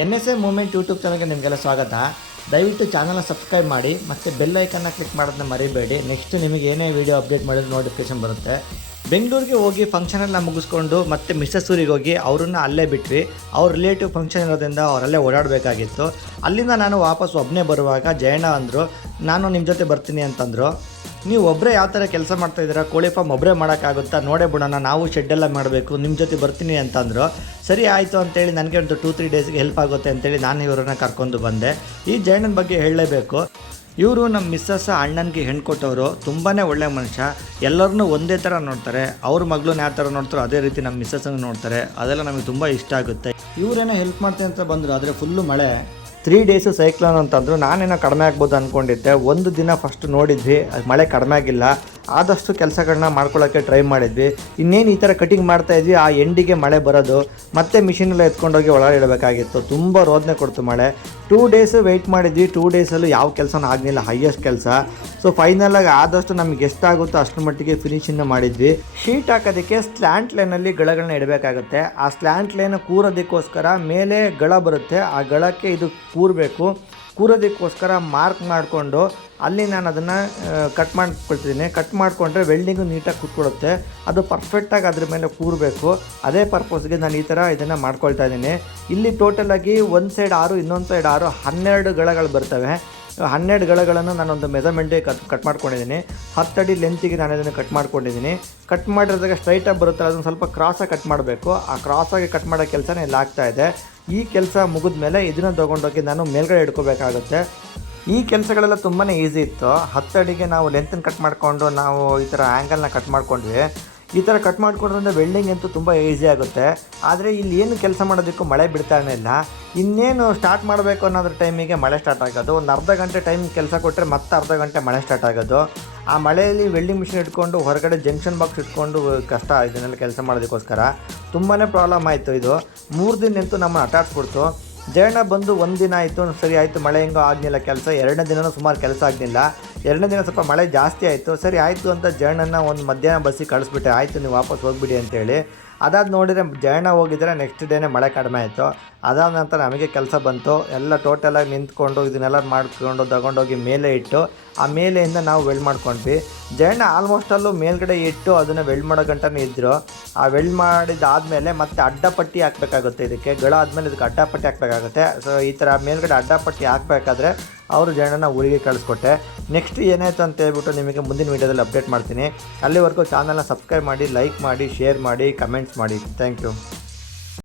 N S A moment YouTube ಚಾನಲ್ಗೆ ನಿಮಗೆಲ್ಲ ಸ್ವಾಗತ. ದಯವಿಟ್ಟು ಚಾನಲ್ನ ಸಬ್ಸ್ಕ್ರೈಬ್ ಮಾಡಿ ಮತ್ತು ಬೆಲ್ ಐಕನ್ನ ಕ್ಲಿಕ್ ಮಾಡೋದನ್ನ ಮರಿಬೇಡಿ. ನೆಕ್ಸ್ಟ್ ನಿಮಗೆ ಏನೇ ವೀಡಿಯೋ ಅಪ್ಡೇಟ್ ಮಾಡಿದ್ರೆ ನೋಟಿಫಿಕೇಶನ್ ಬರುತ್ತೆ. ಬೆಂಗಳೂರಿಗೆ ಹೋಗಿ ಫಂಕ್ಷನೆಲ್ಲ ಮುಗಿಸ್ಕೊಂಡು ಮತ್ತೆ ಮಿಸ್ಸಸ್ ಊರಿಗೆ ಹೋಗಿ ಅವ್ರನ್ನ ಅಲ್ಲೇ ಬಿಟ್ವಿ. ಅವ್ರ ರಿಲೇಟಿವ್ ಫಂಕ್ಷನ್ ಇರೋದ್ರಿಂದ ಅವರಲ್ಲೇ ಓಡಾಡಬೇಕಾಗಿತ್ತು. ಅಲ್ಲಿಂದ ನಾನು ವಾಪಸ್ ಒಬ್ಬನೇ ಬರುವಾಗ ಜಯಣ್ಣ ಅಂದರು. ನಾನು ನಿಮ್ಮ ಜೊತೆ ಬರ್ತೀನಿ ಅಂತಂದರು. ನೀವು ಒಬ್ಬರೇ ಯಾವ ಥರ ಕೆಲಸ ಮಾಡ್ತಾ ಇದ್ದೀರಾ? ಕೋಳಿ ಫಾರ್ಮ್ ಒಬ್ಬರೇ ಮಾಡೋಕ್ಕಾಗುತ್ತಾ? ನೋಡೇ ಬಿಡೋಣ, ನಾವು ಶೆಡ್ಡೆಲ್ಲ ಮಾಡಬೇಕು ನಿಮ್ಮ ಜೊತೆ ಬರ್ತೀನಿ ಅಂತಂದರು. ಸರಿ, ಆಯಿತು ಅಂತೇಳಿ ನನಗೆ ಒಂದು ಟೂ ತ್ರೀ ಡೇಸ್ಗೆ ಹೆಲ್ಪ್ ಆಗುತ್ತೆ ಅಂತೇಳಿ ನಾನು ಇವರನ್ನ ಕರ್ಕೊಂಡು ಬಂದೆ. ಈ ಜಯಣ್ಣನ ಬಗ್ಗೆ ಹೇಳಲೇಬೇಕು. ಇವರು ನಮ್ಮ ಮಿಸ್ಸಸ್ ಅಣ್ಣನಿಗೆ ಹೆಣ್ಣು ಕೊಟ್ಟವರು ತುಂಬಾ ಒಳ್ಳೆ ಮನುಷ್ಯ. ಎಲ್ಲರನ್ನೂ ಒಂದೇ ಥರ ನೋಡ್ತಾರೆ. ಅವ್ರ ಮಗಳನ್ನ ಯಾವ ಥರ ನೋಡ್ತಾರೋ ಅದೇ ರೀತಿ ನಮ್ಮ ಮಿಸ್ಸಸ್ಸನ್ನು ನೋಡ್ತಾರೆ. ಅದೆಲ್ಲ ನಮಗೆ ತುಂಬ ಇಷ್ಟ ಆಗುತ್ತೆ. ಇವರೇನೋ ಹೆಲ್ಪ್ ಮಾಡ್ತೀನಿ ಅಂತ ಬಂದರು, ಆದರೆ ಫುಲ್ಲು ಮಳೆ. ತ್ರೀ ಡೇಸು ಸೈಕ್ಲೋನ್ ಅಂತಂದ್ರು ನಾನೇನೋ ಕಡಿಮೆ ಆಗ್ಬೋದು ಅಂದ್ಕೊಂಡಿದ್ದೆ ಒಂದು ದಿನ ಫಸ್ಟ್ ನೋಡಿದ್ವಿ ಮಳೆ ಕಡಿಮೆ ಆಗಿಲ್ಲ. ಆದಷ್ಟು ಕೆಲಸಗಳನ್ನ ಮಾಡ್ಕೊಳ್ಳೋಕ್ಕೆ ಟ್ರೈ ಮಾಡಿದ್ವಿ. ಇನ್ನೇನು ಈ ಥರ ಕಟಿಂಗ್ ಮಾಡ್ತಾ ಇದ್ವಿ, ಆ ಎಂಡಿಗೆ ಮಳೆ ಬರೋದು. ಮತ್ತೆ ಮಿಷಿನೆಲ್ಲ ಎತ್ಕೊಂಡೋಗಿ ಒಳಗಡೆ ಇಡಬೇಕಾಗಿತ್ತು. ತುಂಬ ರೋದನೆ ಕೊಡ್ತು ಮಳೆ. ಟೂ ಡೇಸ್ ವೆಯ್ಟ್ ಮಾಡಿದ್ವಿ. ಟೂ ಡೇಸಲ್ಲೂ ಯಾವ ಕೆಲಸನೂ ಆಗಲಿಲ್ಲ ಹೈಯೆಸ್ಟ್ ಕೆಲಸ. ಸೊ ಫೈನಲಾಗಿ ಆದಷ್ಟು ನಮ್ಗೆ ಎಷ್ಟಾಗುತ್ತೋ ಅಷ್ಟರ ಮಟ್ಟಿಗೆ ಫಿನಿಶಿಂಗ್ ಮಾಡಿದ್ವಿ. ಶೀಟ್ ಹಾಕೋದಕ್ಕೆ ಸ್ಲ್ಯಾಂಟ್ ಲೈನಲ್ಲಿ ಗಳಗಳನ್ನ ಇಡಬೇಕಾಗುತ್ತೆ. ಆ ಸ್ಲ್ಯಾಂಟ್ ಲೈನ್ ಕೂರೋದಕ್ಕೋಸ್ಕರ ಮೇಲೆ ಗಳ ಬರುತ್ತೆ. ಆ ಗಳಕ್ಕೆ ಇದು ಕೂರಬೇಕು. ಕೂರೋದಕ್ಕೋಸ್ಕರ ಮಾರ್ಕ್ ಮಾಡಿಕೊಂಡು ಅಲ್ಲಿ ನಾನು ಅದನ್ನು ಕಟ್ ಮಾಡ್ಕೊಳ್ತಿದ್ದೀನಿ. ಕಟ್ ಮಾಡಿಕೊಂಡ್ರೆ ವೆಲ್ಡಿಂಗು ನೀಟಾಗಿ ಕೂತ್ಕೊಡುತ್ತೆ ಅದು ಪರ್ಫೆಕ್ಟಾಗಿ ಅದ್ರ ಮೇಲೆ ಕೂರಬೇಕು. ಅದೇ ಪರ್ಪಸ್ಗೆ ನಾನು ಈ ಥರ ಇದನ್ನು ಮಾಡ್ಕೊಳ್ತಾ ಇದ್ದೀನಿ. ಇಲ್ಲಿ ಟೋಟಲಾಗಿ ಒಂದು ಸೈಡ್ ಆರು, ಇನ್ನೊಂದು ಸೈಡ್ ಆರು ಹನ್ನೆರಡು ಗಳಗಳು ಬರ್ತವೆ. ಹನ್ನೆರಡು ಗಳಗಳನ್ನು ನಾನೊಂದು ಮೆಜರ್ಮೆಂಟಿಗೆ ಕಟ್ ಕಟ್ ಮಾಡ್ಕೊಂಡಿದ್ದೀನಿ. ಹತ್ತಡಿ ಲೆಂತಿಗೆ ನಾನು ಇದನ್ನು ಕಟ್ ಮಾಡ್ಕೊಂಡಿದ್ದೀನಿ. ಕಟ್ ಮಾಡಿರೋದಾಗ ಸ್ಟ್ರೈಟಾಗಿ ಬರುತ್ತೆ ಅದನ್ನು ಸ್ವಲ್ಪ ಕ್ರಾಸಾಗಿ ಕಟ್ ಮಾಡಬೇಕು. ಆ ಕ್ರಾಸಾಗಿ ಕಟ್ ಮಾಡೋ ಕೆಲಸನೇ ಇಲ್ಲಿ, ಆಗ್ತಾ ಇದೆ. ಈ ಕೆಲಸ ಮುಗಿದ ಮೇಲೆ ಇದನ್ನು ತೊಗೊಂಡೋಗಿ ನಾನು ಮೇಲ್ಗಡೆ ಇಟ್ಕೋಬೇಕಾಗುತ್ತೆ ಈ ಕೆಲಸಗಳೆಲ್ಲ ತುಂಬಾ ಈಸಿ ಇತ್ತು. ಹತ್ತಡಿಗೆ ನಾವು ಲೆಂತನ್ನು ಕಟ್ ಮಾಡಿಕೊಂಡು ನಾವು ಈ ಥರ ಆ್ಯಂಗಲ್ನ ಕಟ್ ಮಾಡ್ಕೊಂಡ್ವಿ. ಈ ಥರ ಕಟ್ ಮಾಡಿಕೊಡೋದ್ರಿಂದ ವೆಲ್ಡಿಂಗ್ ಅಂತೂ ತುಂಬ ಈಸಿ ಆಗುತ್ತೆ. ಆದರೆ ಇಲ್ಲಿ ಏನು ಕೆಲಸ ಮಾಡೋದಕ್ಕೂ ಮಳೆ ಬಿಡ್ತಾನೆ ಇಲ್ಲ ಇನ್ನೇನು ಸ್ಟಾರ್ಟ್ ಮಾಡಬೇಕು ಅನ್ನೋದ್ರ ಟೈಮಿಗೆ ಮಳೆ ಸ್ಟಾರ್ಟ್ ಆಗೋದು. ಒಂದು ಅರ್ಧ ಗಂಟೆ ಟೈಮ್ ಕೆಲಸ ಕೊಟ್ಟರೆ ಮತ್ತೆ ಅರ್ಧ ಗಂಟೆ ಮಳೆ ಸ್ಟಾರ್ಟ್ ಆಗೋದು. ಆ ಮಳೆಯಲ್ಲಿ ವೆಲ್ಡಿಂಗ್ ಮಿಷಿನ್ ಇಟ್ಕೊಂಡು ಹೊರಗಡೆ ಜಂಕ್ಷನ್ ಬಾಕ್ಸ್ ಇಟ್ಕೊಂಡು ಕಷ್ಟ ಇದನ್ನೆಲ್ಲ ಕೆಲಸ ಮಾಡೋದಕ್ಕೋಸ್ಕರ ತುಂಬಾ ಪ್ರಾಬ್ಲಮ್ ಆಯಿತು ಇದು. ಮೂರು ದಿನ ನಿಂತು ನಮ್ಮನ್ನು ಅಟಾಡ್ಸ್ಬಿಡ್ತು ಜಯಣ್ಣ ಬಂದು ಒಂದು ದಿನ ಆಯಿತು, ಸರಿ ಆಯಿತು, ಮಳೆ ಹೆಂಗೋ ಆಗಲಿಲ್ಲ ಕೆಲಸ. ಎರಡನೇ ದಿನವೂ ಸುಮಾರು ಕೆಲಸ ಆಗಲಿಲ್ಲ. ಎರಡನೇ ದಿನ ಸ್ವಲ್ಪ ಮಳೆ ಜಾಸ್ತಿ ಆಯಿತು. ಸರಿ, ಆಯಿತು ಅಂತ ಜಯಣ್ಣನ ಒಂದು ಮಧ್ಯಾಹ್ನ ಬಸ್ಸಿಗೆ ಕಳಿಸ್ಬಿಟ್ಟೆ ಆಯಿತು, ನೀವು ವಾಪಸ್ ಹೋಗ್ಬಿಡಿ ಅಂತೇಳಿ. ಅದಾದ ನೋಡಿದರೆ ಜಯಣ್ಣ ಹೋಗಿದ್ರೆ ನೆಕ್ಸ್ಟ್ ಡೇನೇ ಮಳೆ ಕಡಿಮೆ ಆಯಿತು. ಅದಾದ ನಂತರ ನಮಗೆ ಕೆಲಸ ಬಂತು. ಎಲ್ಲ ಟೋಟಲಾಗಿ ನಿಂತ್ಕೊಂಡು ಇದನ್ನೆಲ್ಲ ಮಾಡಿಕೊಂಡು ತಗೊಂಡೋಗಿ ಮೇಲೆ ಇಟ್ಟು, ಆ ಮೇಲೆಯಿಂದ ನಾವು ವೆಲ್ಡ್ ಮಾಡ್ಕೊಂಡ್ವಿ. ಜಯಣ್ಣ ಆಲ್ಮೋಸ್ಟ್ ಅಲ್ಲೂ ಮೇಲ್ಗಡೆ ಇಟ್ಟು ಅದನ್ನು ವೆಲ್ಡ್ ಮಾಡೋ ಗಂಟನೇ ಇದ್ದರು ಆ ವೆಲ್ಡ್ ಮಾಡಿದಾದಮೇಲೆ ಮತ್ತೆ ಅಡ್ಡಪಟ್ಟಿ ಹಾಕಬೇಕಾಗುತ್ತೆ ಇದಕ್ಕೆ. ಗಳ ಆದಮೇಲೆ ಇದಕ್ಕೆ ಅಡ್ಡಪಟ್ಟಿ ಹಾಕಬೇಕಾಗುತ್ತೆ. ಸೊ ಈ ಥರ ಮೇಲ್ಗಡೆ ಅಡ್ಡಪಟ್ಟಿ ಹಾಕಬೇಕಾದ್ರೆ ಅವರು ಜಯಣ್ಣನ ಊರಿಗೆ ಕಳಿಸ್ಕೊಟ್ಟೆ. ನೆಕ್ಸ್ಟ್ ಏನಾಯ್ತು ಅಂತ ಹೇಳ್ಬಿಟ್ಟು ನಿಮಗೆ ಮುಂದಿನ ವೀಡಿಯೋದಲ್ಲಿ ಅಪ್ಡೇಟ್ ಮಾಡ್ತೀನಿ. ಅಲ್ಲಿವರೆಗೂ ಚಾನಲ್ನ ಸಬ್ಸ್ಕ್ರೈಬ್ ಮಾಡಿ ಲೈಕ್ ಮಾಡಿ ಶೇರ್ ಮಾಡಿ ಕಮೆಂಟ್ಸ್ ಮಾಡಿ. Thank you